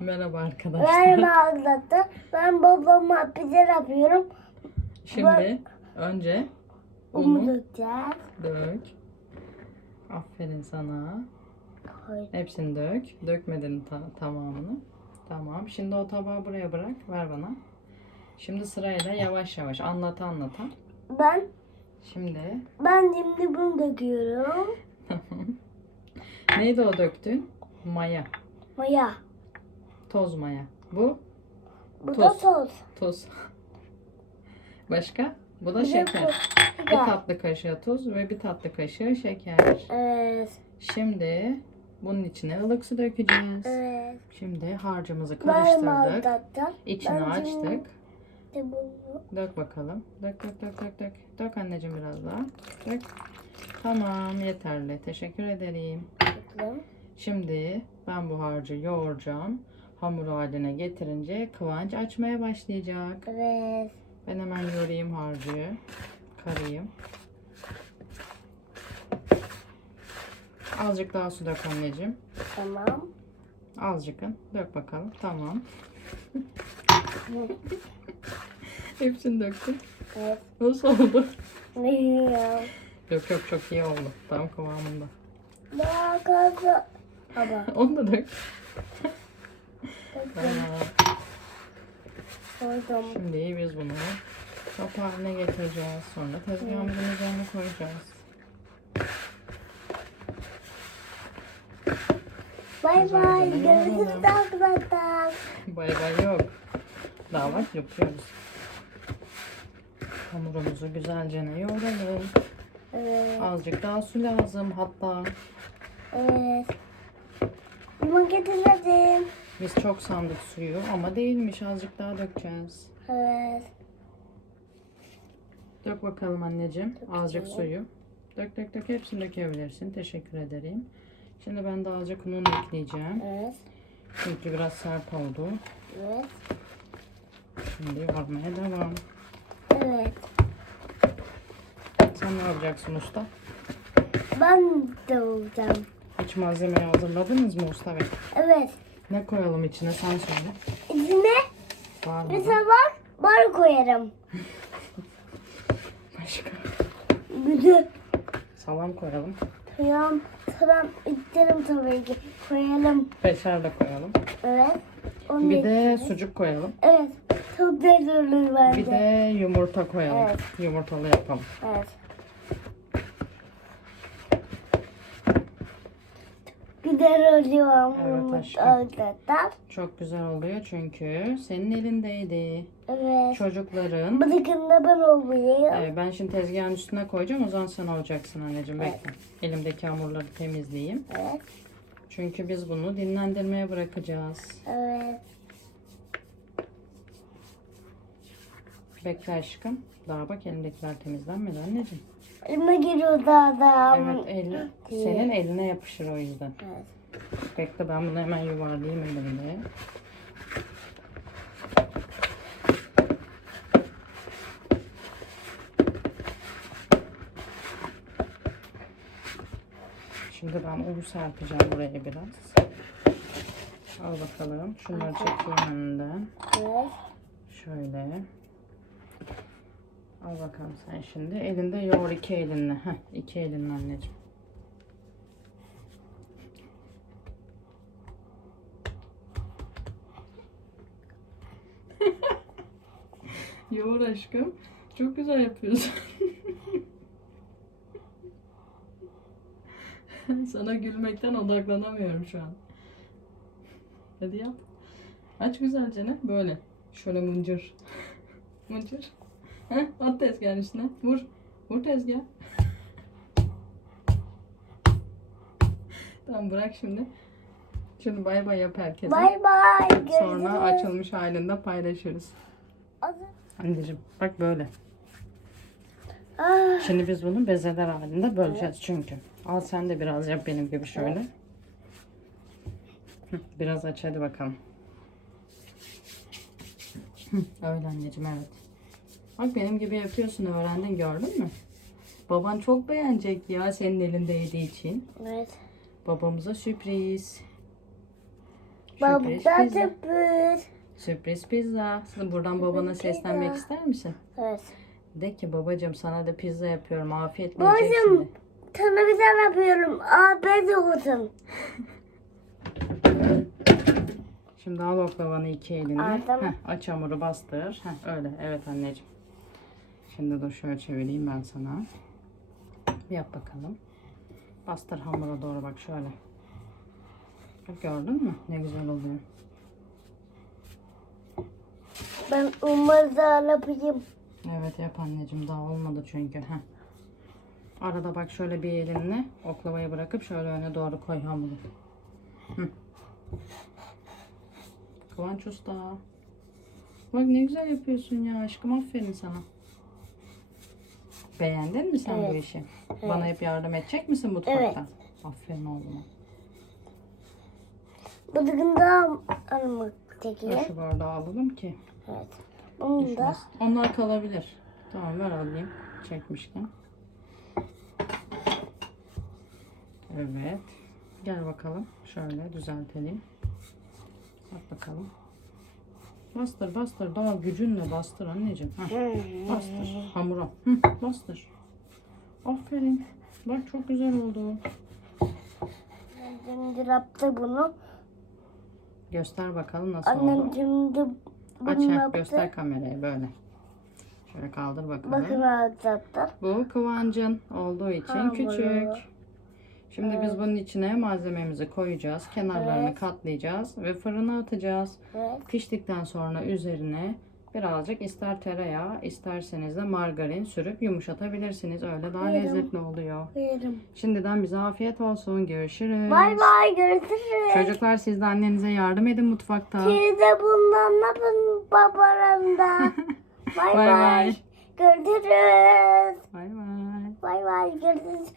Merhaba arkadaşlar. Verme ağlattı. Ben babama pide yapıyorum. Şimdi önce Umu unu dökeceğiz. dök. Aferin sana. Koy. Hepsini dök. Dökmedin ta- tamamını. Tamam. Şimdi o tabağı buraya bırak. Ver bana. Şimdi sırayla yavaş yavaş anlata anlata. Ben Şimdi ben şimdi bunu döküyorum. neydi o döktün? Maya. Maya. Toz maya. Bu Bu da Toz. toz. tuz. Başka? Bu da şeker. Bir tatlı kaşığı tuz ve bir tatlı kaşığı şeker. Evet. Şimdi bunun içine ılık su dökeceğiz. Evet. Şimdi harcımızı karıştırdık. İçini açtık. Dök bakalım. Dök dök dök dök dök. Dök anneciğim biraz daha. Dök. Tamam yeterli. Teşekkür ederim. Şimdi ben bu harcı yoğuracağım. Hamur haline getirince kıvanç açmaya başlayacak. Evet. Ben hemen yorayım harcı. Karayım. Azıcık daha su dök anneciğim. Tamam. Azıcıkın. Dök bakalım. Tamam. Hepsini döktüm. Evet. Nasıl oldu? Bilmiyorum. Yok yok çok iyi oldu. Tam kıvamında. Daha fazla. Baba. Onu da dök. Tamam. Şimdi biz bunu top haline getireceğiz. Sonra tezgahımızın üzerine koyacağız. Bay bay. Görüşürüz arkadaşlar. Bay bay yok. Daha bak yapıyoruz. Hamurumuzu güzelce yoğuralım. Evet. Azıcık daha su lazım hatta. Evet. Limon getirdim. Biz çok sandık suyu ama değilmiş. Azıcık daha dökeceğiz. Evet. Dök bakalım anneciğim. Azıcık Dökeceğim. suyu. Dök dök dök. Hepsini dökebilirsin. Teşekkür ederim. Şimdi ben de azıcık un ekleyeceğim. Evet. Çünkü biraz sert oldu. Evet. Şimdi yoğurmaya devam. Evet. Sen ne yapacaksın usta? Ben de olacağım. Hiç malzemeyi hazırladınız mı usta bey? Evet. Ne koyalım içine sen söyle. İçine Var mı? bir tabak bar koyarım. Başka. Bir de Salam koyalım. tamam. Tamam. İttirim tabii ki. Koyalım. Beşer de koyalım. Evet. Onu Bir de sucuk koyalım. Evet. Çok güzel olur bence. Bir de yumurta koyalım. Evet. Yumurtalı yapalım. Evet. Güzel oluyor Evet aşkım. arkadaşlar. Çok güzel oluyor çünkü senin elindeydi. Evet. Çocukların. Bıdıkında ben oluyor. Evet, ben şimdi tezgahın üstüne koyacağım. O zaman sen olacaksın anneciğim. Evet. Bekle. Elimdeki hamurları temizleyeyim. Evet. Çünkü biz bunu dinlendirmeye bırakacağız. Evet. Bekle aşkım. Daha bak elimdekiler temizlenmedi anneciğim. Elime giriyor daha da. Evet el, senin eline yapışır o yüzden. Evet. Bekle ben bunu hemen yuvarlayayım elimde. Şimdi ben un serpeceğim buraya biraz. Al bakalım. Şunları çekeyim önünden. Evet. Şöyle. Al bakalım sen şimdi. Elinde yoğur iki elinle. Heh, iki elinle anneciğim. yoğur aşkım. Çok güzel yapıyorsun. Sana gülmekten odaklanamıyorum şu an. Hadi yap. Aç güzelce ne? Böyle. Şöyle mıncır. mıncır. Heh, at tezgahın üstüne. Vur. Vur tezgah. tamam bırak şimdi. Şimdi bay bay yap herkese. Bay bay. Görüşürüz. Sonra açılmış halinde paylaşırız. Anneciğim bak böyle. Ah, Şimdi biz bunu bezeler halinde böleceğiz çünkü. Al sen de biraz yap benim gibi şöyle. Hı, Biraz aç hadi bakalım. Öyle anneciğim evet. Bak benim gibi yapıyorsun öğrendin gördün mü? Baban çok beğenecek ya senin elinde yediği için. evet. Babamıza sürpriz. Sürpriz pizza. sürpriz. Sürpriz pizza. Sen buradan babana Sürpriz seslenmek pizza. ister misin? Evet. De ki babacığım sana da pizza yapıyorum. Afiyetle Babacığım. yiyeceksin. Sana tane yapıyorum. De okudum. Şimdi al oklavanı iki elinle. Aa, tamam. Heh, aç hamuru bastır. Heh, öyle. Evet anneciğim. Şimdi dur şöyle çevireyim ben sana. Yap bakalım. Bastır hamura doğru bak şöyle. Bak gördün mü? Ne güzel oluyor. Ben umarım yapayım. Evet yap anneciğim daha olmadı çünkü. Heh. Arada bak şöyle bir elinle oklavayı bırakıp şöyle öne doğru koy hamuru. Hı. Kıvanç Usta. Bak ne güzel yapıyorsun ya aşkım aferin sana. Beğendin mi sen bu Evet. işi? Bana hep yardım edecek misin mutfakta? Aferin oğluma. Bıdıkını da almak Ver çekiyor. şu bardağı alalım ki Evet. Bunu da. Onlar kalabilir. Tamam ver alayım çekmişken. Evet. Gel bakalım. Şöyle düzeltelim. Bak bakalım. Bastır bastır. Daha gücünle bastır anneciğim. Heh, bastır. Hamura. Hı, bastır. Aferin. Bak çok güzel oldu. şimdi yaptı bunu. Göster bakalım nasıl Annem oldu. şimdi Aç bunu heh, yaptı. göster kamerayı böyle. Şöyle kaldır bakalım. Bakın arkadaşlar. Bu kıvancın olduğu için Hamuru. küçük. Şimdi biz bunun içine malzememizi koyacağız. Kenarlarını Evet. katlayacağız ve fırına atacağız. Evet. Piştikten sonra üzerine birazcık ister tereyağı isterseniz de margarin sürüp yumuşatabilirsiniz. Öyle daha Yerim. lezzetli oluyor. Yerim. Şimdiden bize afiyet olsun. Görüşürüz. Bay bay görüşürüz. Çocuklar siz de annenize yardım edin mutfakta. Siz de bundan yapın babalarında. bay. bay. Görüşürüz. Bay bay. Bay bay görüşürüz.